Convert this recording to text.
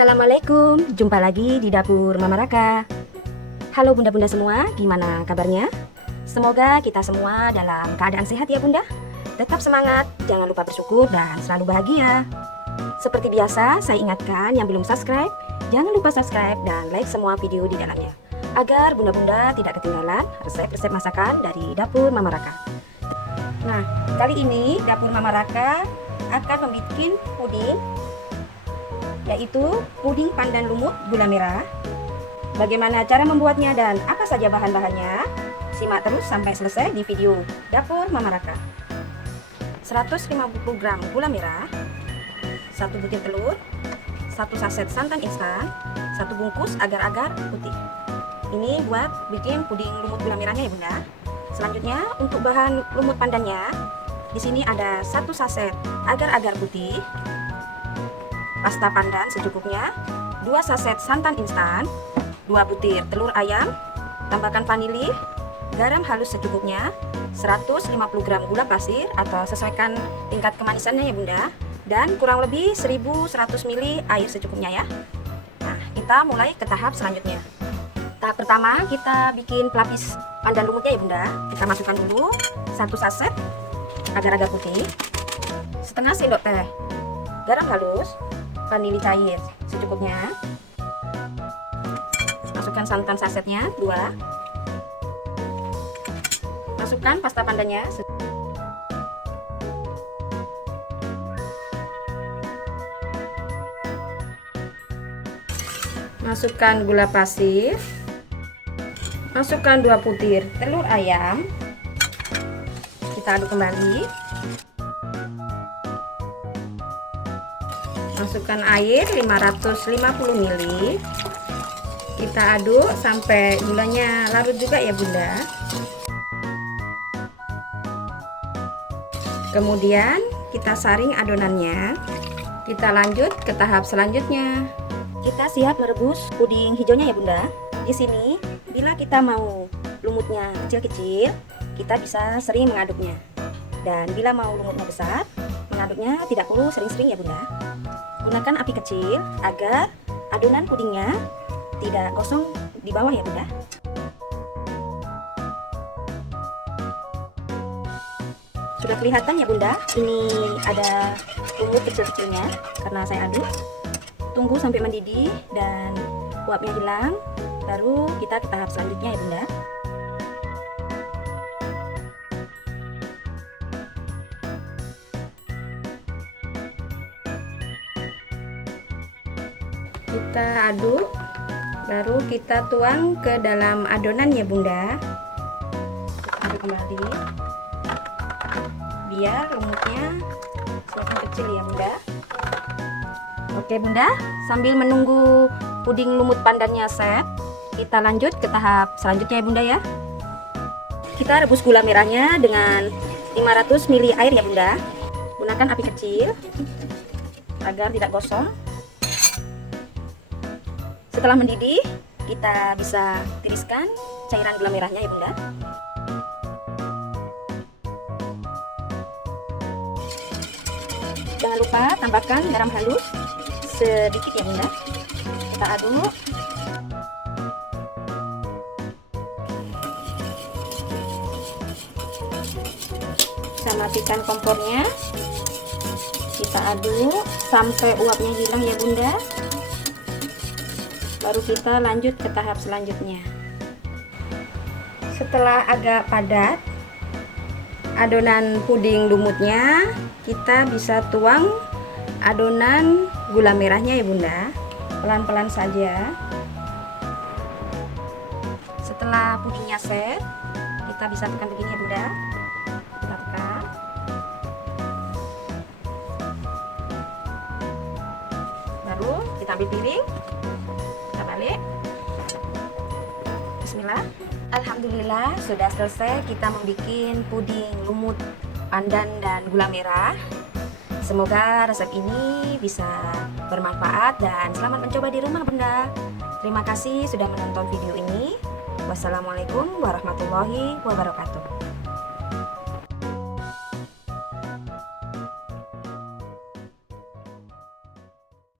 Assalamualaikum, jumpa lagi di dapur Mama Raka. Halo bunda-bunda semua, gimana kabarnya? Semoga kita semua dalam keadaan sehat ya bunda. Tetap semangat, jangan lupa bersyukur dan selalu bahagia. Seperti biasa, saya ingatkan yang belum subscribe, jangan lupa subscribe dan like semua video di dalamnya, agar bunda-bunda tidak ketinggalan resep-resep masakan dari dapur Mama Raka. Nah, kali ini dapur Mama Raka akan membuat puding, yaitu puding pandan lumut gula merah. Bagaimana cara membuatnya dan apa saja bahan-bahannya? Simak terus sampai selesai di video dapur Mama Raka. 150 gram gula merah, 1 butir telur, 1 saset santan instan, 1 bungkus agar-agar putih. Ini buat bikin puding lumut gula merahnya ya bunda. Selanjutnya untuk bahan lumut pandannya, di sini ada 1 saset agar-agar putih, pasta pandan secukupnya, 2 saset santan instan, 2 butir telur ayam, tambahkan vanili, garam halus secukupnya, 150 gram gula pasir atau sesuaikan tingkat kemanisannya ya bunda, dan kurang lebih 1100 ml air secukupnya ya. Nah, kita mulai ke tahap selanjutnya. Tahap pertama kita bikin pelapis pandan lumutnya ya bunda. Kita masukkan dulu 1 saset agar-agar putih, setengah sendok teh garam halus, vanili cair secukupnya, masukkan santan sasetnya 2, masukkan pasta pandannya, masukkan gula pasir, masukkan 2 butir telur ayam, kita aduk kembali, masukkan air 550 ml, kita aduk sampai gulanya larut juga ya bunda. Kemudian kita saring adonannya. Kita lanjut ke tahap selanjutnya. Kita siap merebus puding hijaunya ya bunda. Di sini bila kita mau lumutnya kecil-kecil, kita bisa sering mengaduknya. Dan bila mau lumutnya besar, mengaduknya tidak perlu sering-sering ya bunda. Gunakan api kecil agar adonan pudingnya tidak gosong di bawah ya bunda. Sudah kelihatan ya bunda, ini ada lumut kecil-kecilnya karena saya aduk. Tunggu sampai mendidih dan uapnya hilang, baru kita ke tahap selanjutnya ya bunda. Kita aduk, baru kita tuang ke dalam adonan ya bunda. Aduk kembali biar lumutnya semakin kecil ya bunda. Oke bunda, sambil menunggu puding lumut pandannya set, kita lanjut ke tahap selanjutnya ya bunda ya. Kita rebus gula merahnya dengan 500 ml air ya bunda. Gunakan api kecil agar tidak gosong. Setelah mendidih, kita bisa tiriskan cairan gula merahnya ya bunda. Jangan lupa tambahkan garam halus sedikit ya bunda. Kita aduk. Kita matikan kompornya. Kita aduk sampai uapnya hilang ya bunda. Baru kita lanjut ke tahap selanjutnya. Setelah agak padat adonan puding lumutnya, kita bisa tuang adonan gula merahnya ya bunda, pelan-pelan saja. Setelah pudingnya set, kita bisa tekan begini ya bunda. Kita tekan. Baru kita ambil piring, kita balik. Bismillah. Alhamdulillah sudah selesai kita membuat puding lumut pandan dan gula merah. Semoga resep ini bisa bermanfaat dan selamat mencoba di rumah bunda. Terima kasih sudah menonton video ini. Wassalamualaikum warahmatullahi wabarakatuh.